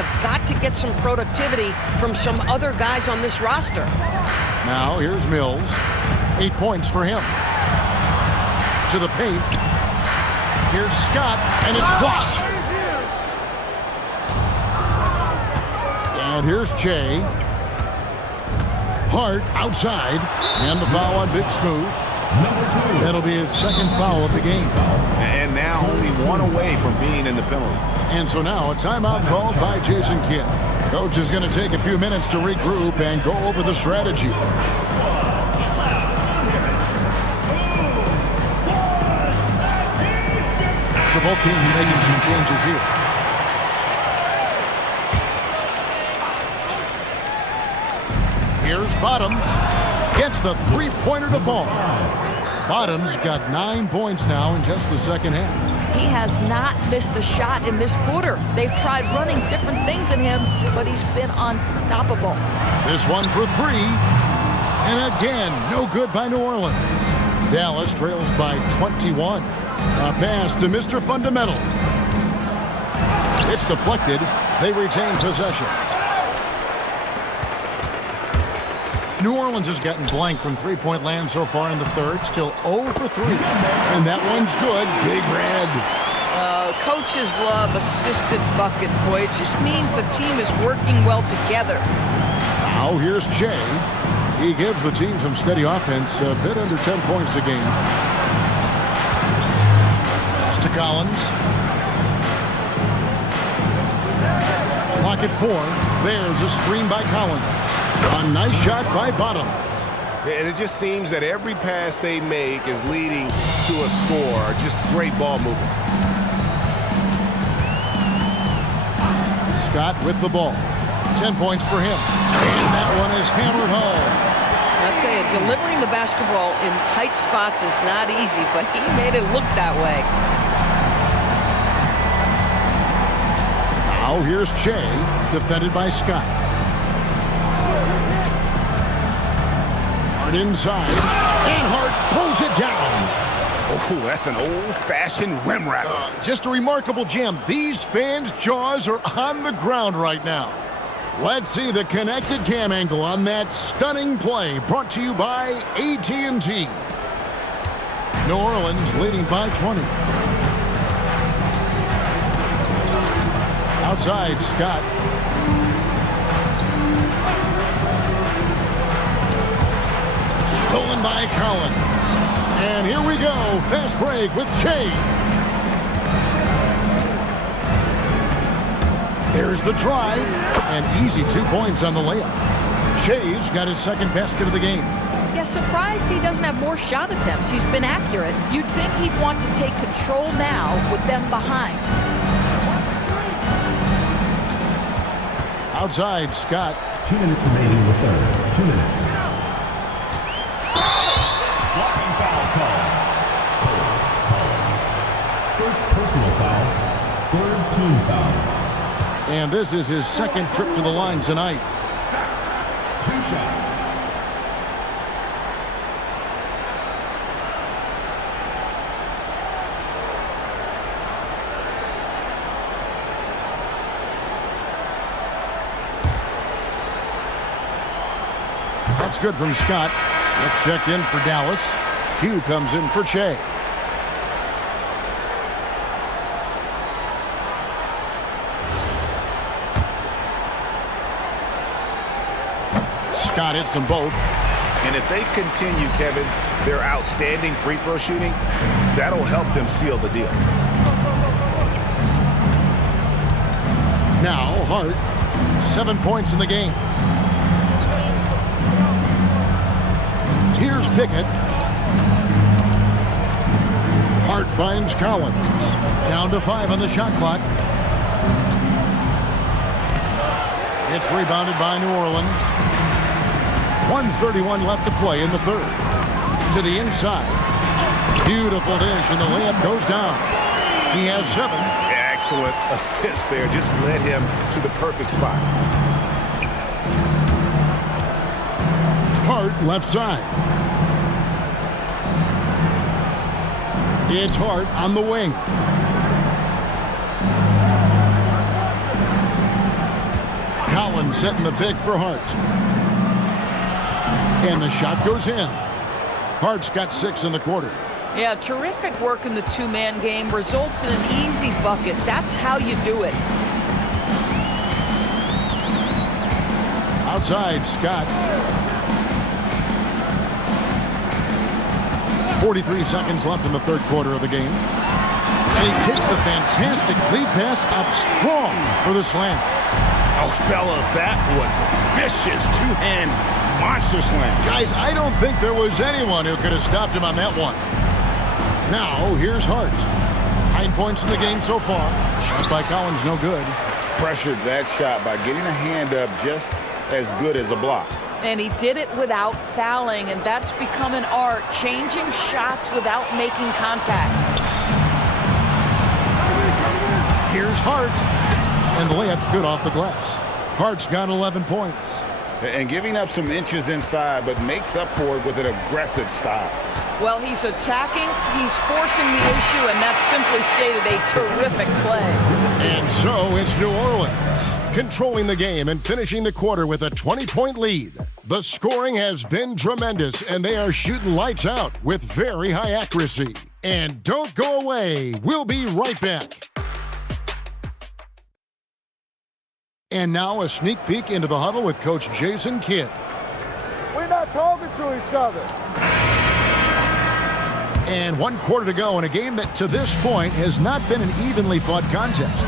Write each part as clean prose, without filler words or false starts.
have got to get some productivity from some other guys on this roster. Now here's Mills. 8 points for him. To the paint. Here's Scott, and it's blocked. And here's Jay. Hart outside, and the foul on Big Smooth. That'll be his second foul of the game. And now only one away from being in the penalty. And so now a timeout called by Jason Kidd. Coach is going to take a few minutes to regroup and go over the strategy. So both teams making some changes here. Here's Bottoms. Gets the three-pointer to fall. Bottoms got 9 points now in just the second half. He has not missed a shot in this quarter. They've tried running different things in him, but he's been unstoppable. This one for three. And again, no good by New Orleans. Dallas trails by 21. A pass to Mr. Fundamental. It's deflected. They retain possession. New Orleans has gotten blank from three-point land so far in the third. Still 0 for 3. And that one's good. Big Red. Coaches love assisted buckets, boy. It just means the team is working well together. Now here's Jay. He gives the team some steady offense, a bit under 10 points a game. Pass to Collins. Clock at 4. There's a screen by Collins. A nice shot by Bottoms. And it just seems that every pass they make is leading to a score. Just great ball movement. Scott with the ball. 10 points for him. And that one is hammered home. I'll tell you, delivering the basketball in tight spots is not easy, but he made it look that way. Now here's Jay, defended by Scott. Hart inside, and Hart throws it down. Oh, that's an old-fashioned rim wrap. Just a remarkable jam. These fans' jaws are on the ground right now. Let's see the connected cam angle on that stunning play, brought to you by AT&T. New Orleans leading by 20. Outside, Scott. Stolen by Collins. And here we go. Fast break with Jay. There's the drive. And easy 2 points on the layup. Jay's got his second basket of the game. Yeah, surprised he doesn't have more shot attempts. He's been accurate. You'd think he'd want to take control now with them behind. Outside, Scott. 2 minutes remaining in the third. 2 minutes. Blocking foul call. Collins. First personal foul. Third team foul. And this is his second trip to the line tonight. Scott. 2 shots. That's good from Scott. Smith checked in for Dallas. Hugh comes in for Che. Scott hits them both. And if they continue, Kevin, their outstanding free throw shooting, that'll help them seal the deal. Now, Hart. 7 points in the game. Here's Pickett. Hart finds Collins. Down to 5 on the shot clock. It's rebounded by New Orleans. 1:31 left to play in the third. To the inside. Beautiful dish, and the layup goes down. He has 7. Excellent assist there. Just led him to the perfect spot. Hart left side. It's Hart on the wing. Collins setting the pick for Hart. And the shot goes in. Hart's got 6 in the quarter. Yeah, terrific work in the two-man game. Results in an easy bucket. That's how you do it. Outside, Scott. 43 seconds left in the third quarter of the game. And he takes the fantastic lead pass up strong for the slam. Oh, fellas, that was vicious two-hand monster slam. Guys, I don't think there was anyone who could have stopped him on that one. Now, here's Hart. 9 points in the game so far. Shot by Collins, no good. Pressured that shot by getting a hand up just as good as a block. And he did it without fouling, and that's become an art, changing shots without making contact. Here's Hart. And the layup's good off the glass. Hart's got 11 points. And giving up some inches inside, but makes up for it with an aggressive stop. Well, he's attacking, he's forcing the issue, and that's simply stated a terrific play. And so it's New Orleans, controlling the game and finishing the quarter with a 20-point lead. The scoring has been tremendous, and they are shooting lights out with very high accuracy. And don't go away. We'll be right back. And now a sneak peek into the huddle with Coach Jason Kidd. We're not talking to each other. And 1 quarter to go in a game that to this point has not been an evenly fought contest.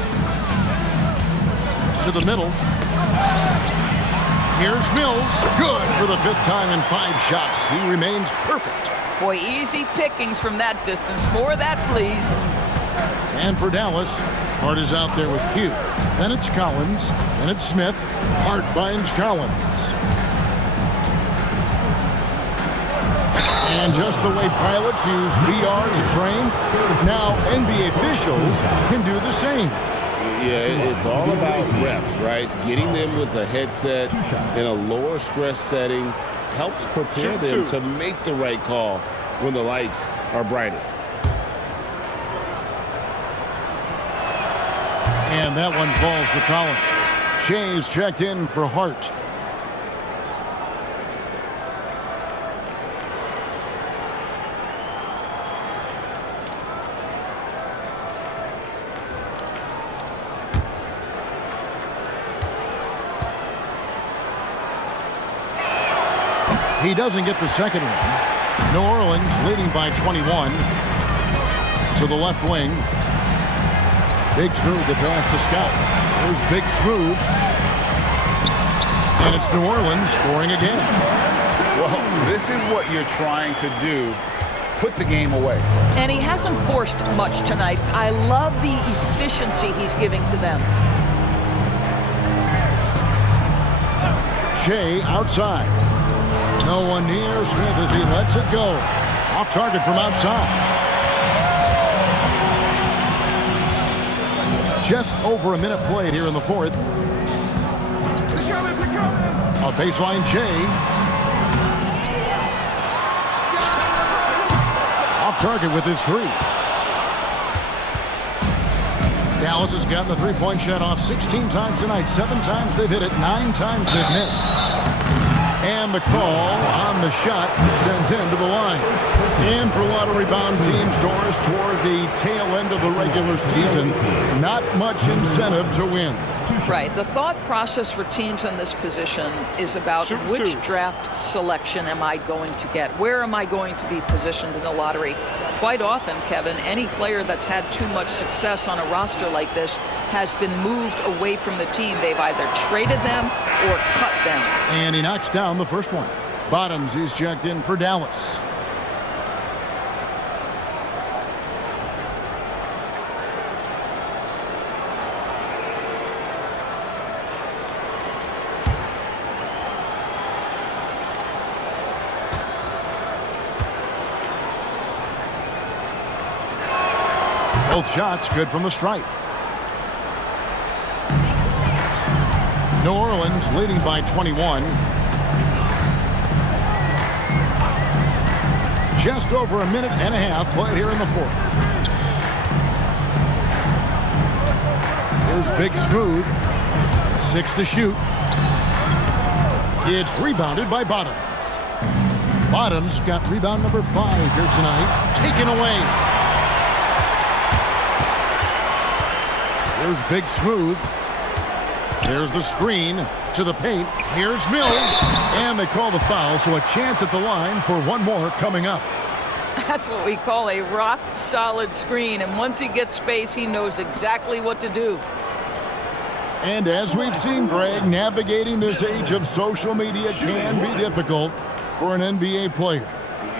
To the middle. Here's Mills. Good for the 5th time in 5 shots. He remains perfect. Boy, easy pickings from that distance. More of that, please. And for Dallas, Hart is out there with Q. Then it's Collins. Then it's Smith. Hart finds Collins. And just the way pilots use VR to train, now NBA officials can do the same. Yeah, it's all about reps, right? Getting them with a headset in a lower stress setting helps prepare them to make the right call when the lights are brightest. And that one falls to Collins. Shay's checked in for Hart. He doesn't get the second one. New Orleans leading by 21. To the left wing. Big Smooth to pass to Scott. There's Big Smooth. And it's New Orleans scoring again. Well, this is what you're trying to do. Put the game away. And he hasn't forced much tonight. I love the efficiency he's giving to them. Shea outside. No one near Smith as he lets it go. Off target from outside. Just over a minute played here in the 4th. A baseline Jay. Off target with his 3. Dallas has gotten the 3-point shot off 16 times tonight. 7 times they've hit it, 9 times they've missed. And the call on the shot sends him to the line. And for lottery-bound teams, Doris, toward the tail end of the regular season, not much incentive to win. Right. The thought process for teams in this position is about which draft selection am I going to get? Where am I going to be positioned in the lottery? Quite often, Kevin, any player that's had too much success on a roster like this has been moved away from the team. They've either traded them or cut them. And he knocks down the first one. Bottoms, he's checked in for Dallas. Both shots good from the stripe. New Orleans leading by 21. Just over a minute and a half played here in the 4th. Here's Big Smooth. 6 to shoot. It's rebounded by Bottoms. Bottoms got rebound number 5 here tonight. Taken away. Here's Big Smooth. There's the screen to the paint. Here's Mills. And they call the foul, so a chance at the line for one more coming up. That's what we call a rock-solid screen. And once he gets space, he knows exactly what to do. And as we've seen, Greg, navigating this age of social media can be difficult for an NBA player.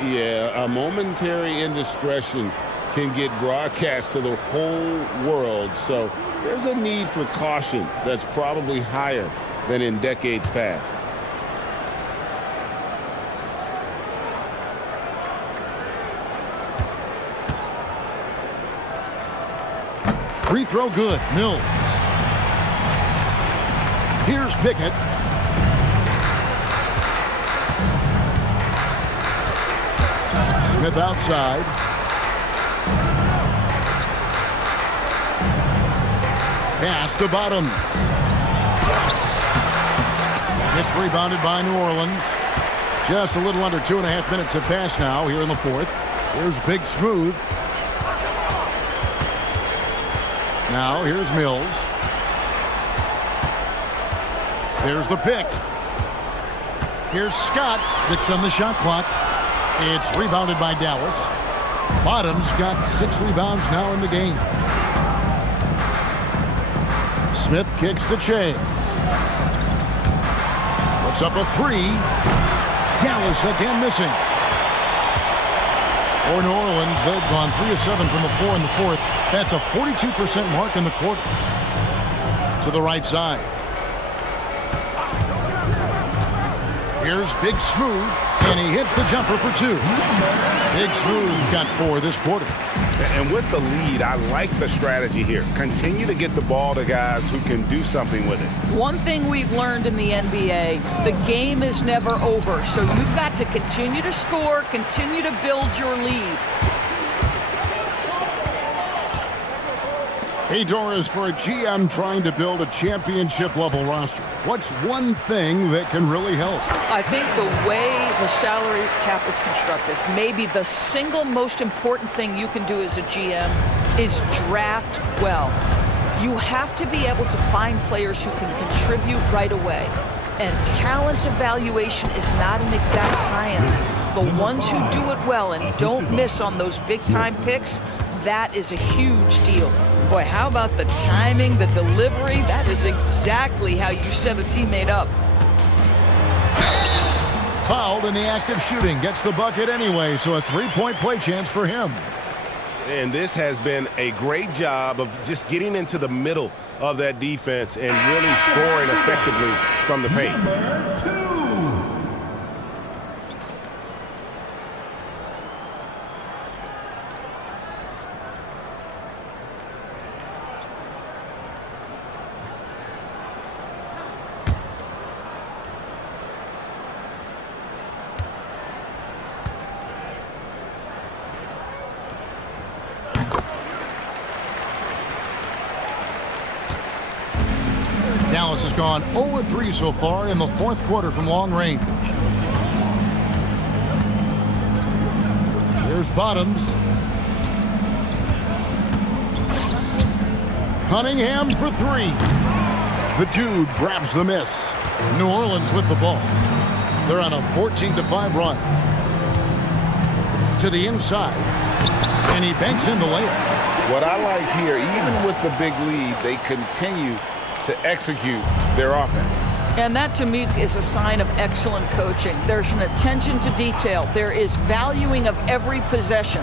Yeah, a momentary indiscretion can get broadcast to the whole world. So there's a need for caution that's probably higher than in decades past. Free throw good. Mills. Here's Pickett. Smith outside. Pass to Bottoms. It's rebounded by New Orleans. Just a little under 2.5 minutes have passed now here in the fourth. Here's Big Smooth. Now here's Mills. There's the pick. Here's Scott. 6 on the shot clock. It's rebounded by Dallas. Bottoms got 6 rebounds now in the game. Smith kicks to Che. Puts up a 3. Dallas again missing. For New Orleans, they've gone 3 of 7 from the floor in the fourth. That's a 42% mark in the quarter. To the right side. Here's Big Smooth, and he hits the jumper for 2. Big Smooth got 4 this quarter. And with the lead, I like the strategy here. Continue to get the ball to guys who can do something with it. One thing we've learned in the NBA, the game is never over. So you've got to continue to score, continue to build your lead. Hey, Doris, for a GM trying to build a championship-level roster, what's one thing that can really help? I think the way the salary cap is constructed, maybe the single most important thing you can do as a GM is draft well. You have to be able to find players who can contribute right away. And talent evaluation is not an exact science. The ones who do it well and don't miss on those big-time picks, that is a huge deal. Boy, how about the timing, the delivery? That is exactly how you set a teammate up. Fouled in the act of shooting. Gets the bucket anyway, so a 3-point play chance for him. And this has been a great job of just getting into the middle of that defense and really scoring effectively from the paint. Number 2. Dallas has gone 0-3 so far in the fourth quarter from long range. Here's Bottoms. Cunningham for 3. The dude grabs the miss. New Orleans with the ball. They're on a 14-5 run. To the inside. And he banks in the layup. What I like here, even with the big lead, they continue to execute their offense. And that, to me, is a sign of excellent coaching. There's an attention to detail. There is valuing of every possession.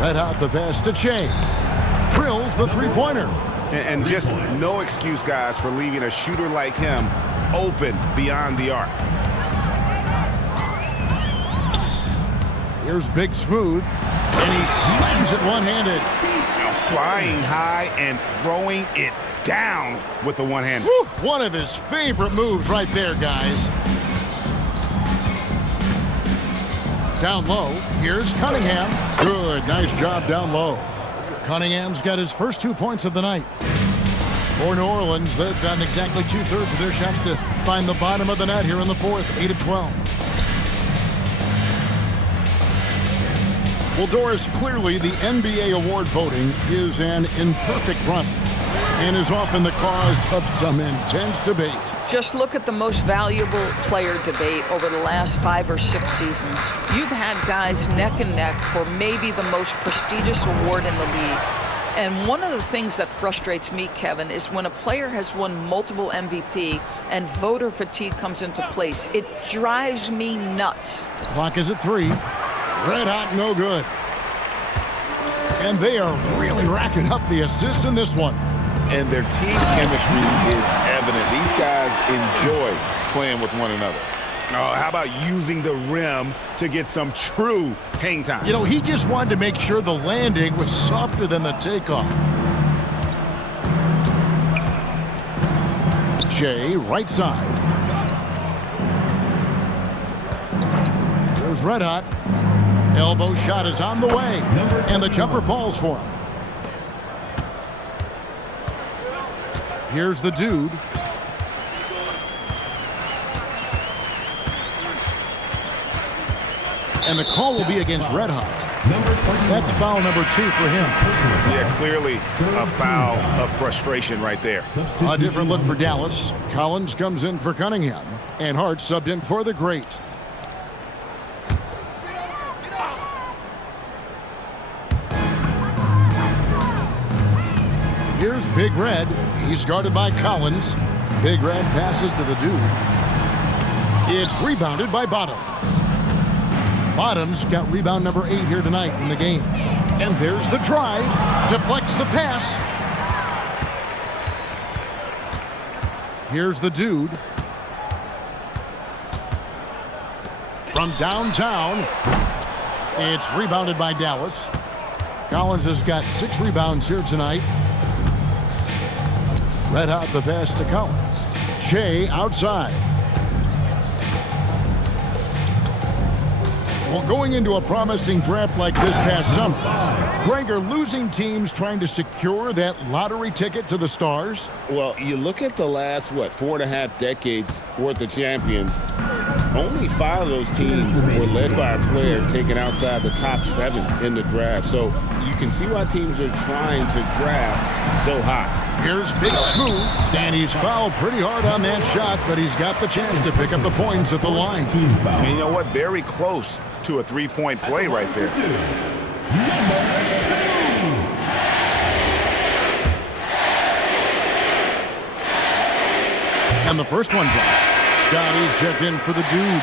Let out the pass to Che. Drills the three-pointer. And just no excuse, guys, for leaving a shooter like him open beyond the arc. Here's Big Smooth, and he slams it one-handed. Flying high and throwing it down with the one-handed. One of his favorite moves right there, guys. Down low, here's Cunningham. Good, nice job down low. Cunningham's got his first 2 points of the night. For New Orleans, they've gotten exactly 2/3 of their shots to find the bottom of the net here in the fourth, 8 of 12. Well, Doris, clearly the NBA award voting is an imperfect process and is often the cause of some intense debate. Just look at the most valuable player debate over the last 5 or 6 seasons. You've had guys neck and neck for maybe the most prestigious award in the league. And one of the things that frustrates me, Kevin, is when a player has won multiple MVP and voter fatigue comes into place. It drives me nuts. Clock is at 3. Red hot, no good. And they are really racking up the assists in this one. And their team chemistry is evident. These guys enjoy playing with one another. Oh, how about using the rim to get some true hang time? You know, he just wanted to make sure the landing was softer than the takeoff. Shea, right side. There's red hot. Elbow shot is on the way, and the jumper falls for him. Here's the dude. And the call will be against Red Hot. That's foul number 2 for him. Yeah, clearly a foul of frustration right there. A different look for Dallas. Collins comes in for Cunningham, and Hart subbed in for the Great. Here's Big Red. He's guarded by Collins. Big Red passes to the dude. It's rebounded by Bottoms. Bottoms got rebound number 8 here tonight in the game. And there's the drive. Deflects the pass. Here's the dude. From downtown. It's rebounded by Dallas. Collins has got 6 rebounds here tonight. Red hot the pass to Collins. Shea outside. Well, going into a promising draft like this past summer, Greg, are losing teams trying to secure that lottery ticket to the stars? Well, you look at the last, 4.5 decades worth of champions, only 5 of those teams were led by a player taken outside the top 7 in the draft. So you can see why teams are trying to draft so high. Here's Big Smooth, and he's fouled pretty hard on that shot, but he's got the chance to pick up the points at the line. And you know what? Very close to a 3-point play right there. And the first one drops. Scotty's checked in for the dude.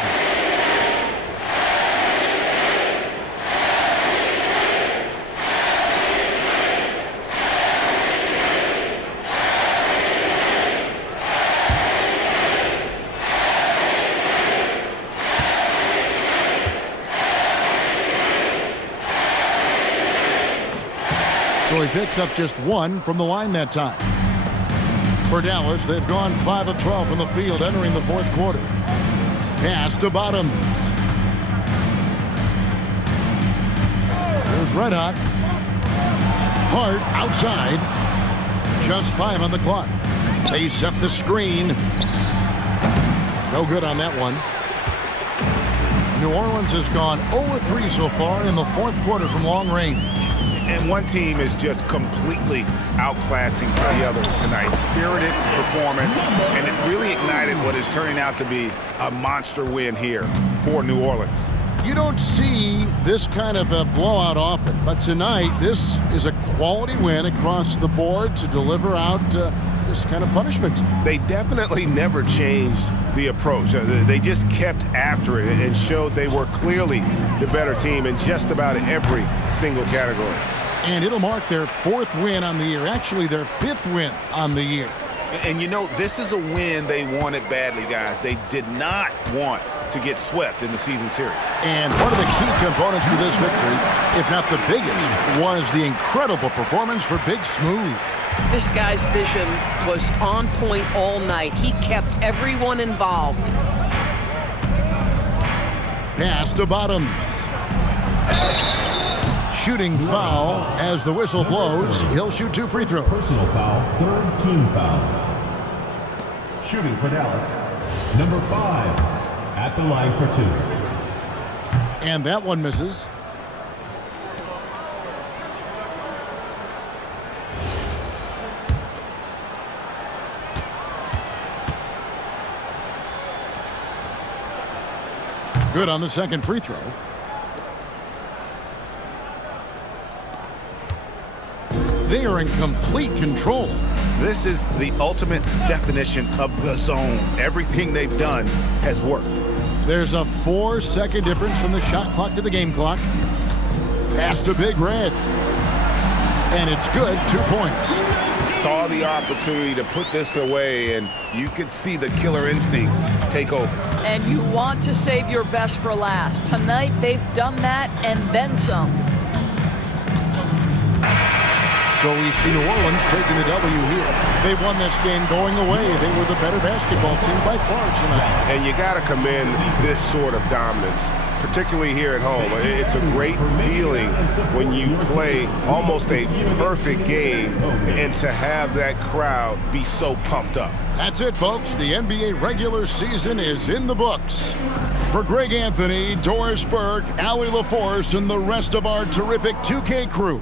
So he picks up just 1 from the line that time. For Dallas, they've gone 5 of 12 from the field entering the fourth quarter. Pass to Bottoms. There's Red Hot. Hart outside. Just 5 on the clock. They set the screen. No good on that one. New Orleans has gone 0-3 so far in the fourth quarter from long range. And one team is just completely outclassing the other tonight. Spirited performance, and it really ignited what is turning out to be a monster win here for New Orleans. You don't see this kind of a blowout often, but tonight this is a quality win across the board to deliver out this kind of punishment. They definitely never changed the approach. They just kept after it and showed they were clearly the better team in just about every single category. And it'll mark their 4th win on the year, actually their 5th win on the year. And you know, this is a win they wanted badly, guys. They did not want to get swept in the season series. And one of the key components to this victory, if not the biggest, was the incredible performance for Big Smooth. This guy's vision was on point all night. He kept everyone involved. Pass to Bottoms. shooting foul. As the whistle blows, he'll shoot 2 free throws. Personal foul, third team foul. Shooting for Dallas, number 5, at the line for 2. And that one misses. Good on the second free throw. They are in complete control. This is the ultimate definition of the zone. Everything they've done has worked. There's a 4-second difference from the shot clock to the game clock. Pass to Big Red. And it's good, 2 points. Saw the opportunity to put this away, and you could see the killer instinct take over. And you want to save your best for last. Tonight, they've done that and then some. So we see New Orleans taking the W here. They won this game going away. They were the better basketball team by far tonight. And you got to commend this sort of dominance, particularly here at home. It's a great feeling when you play almost a perfect game and to have that crowd be so pumped up. That's it, folks. The NBA regular season is in the books. For Greg Anthony, Doris Burke, Allie LaForce, and the rest of our terrific 2K crew,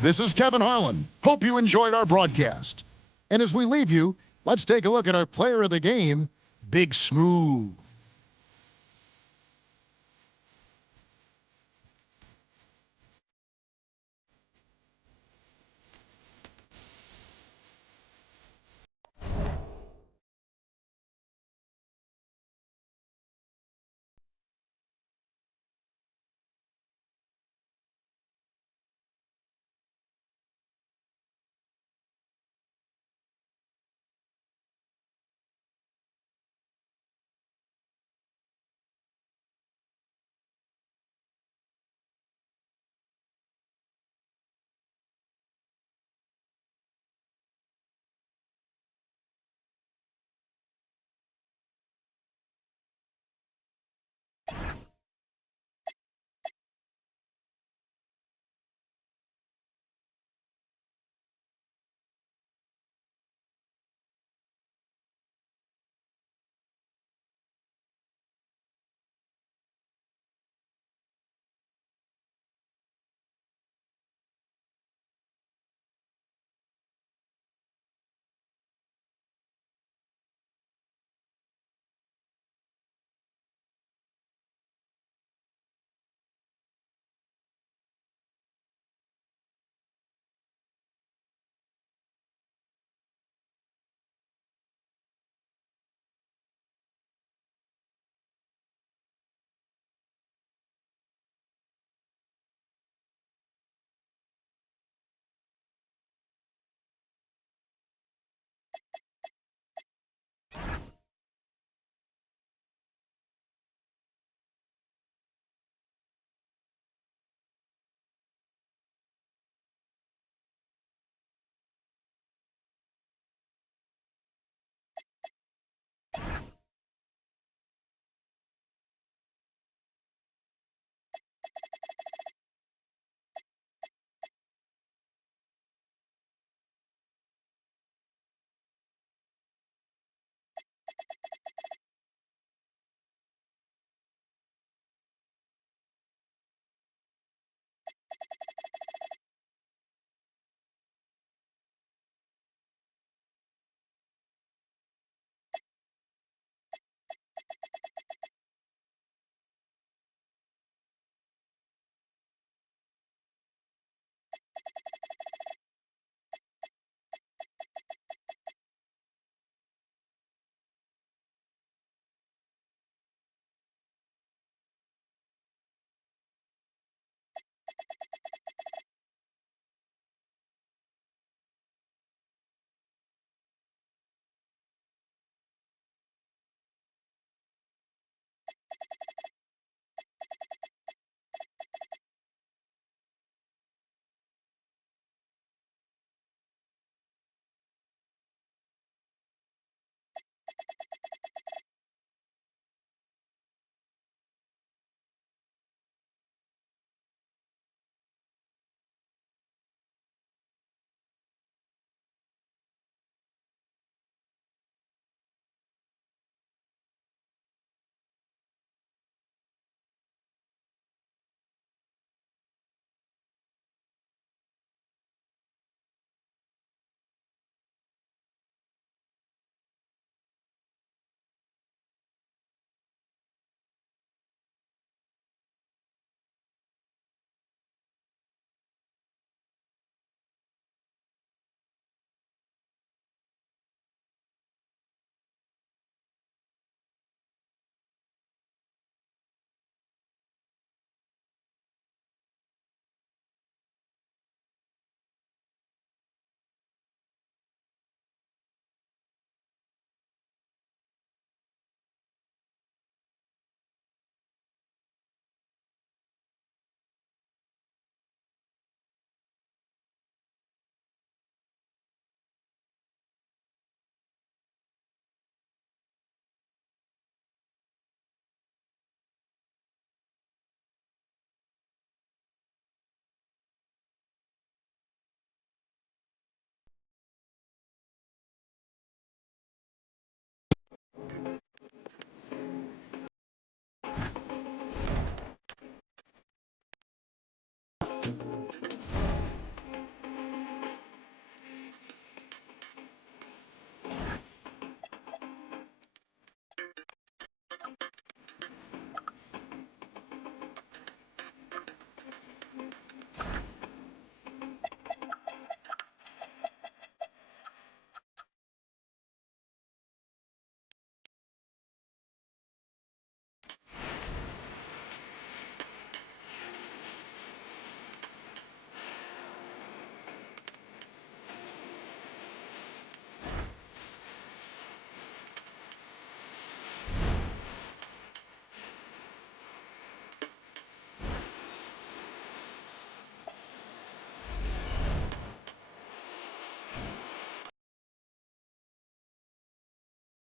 this is Kevin Harlan. Hope you enjoyed our broadcast. And as we leave you, let's take a look at our player of the game, Big Smooth.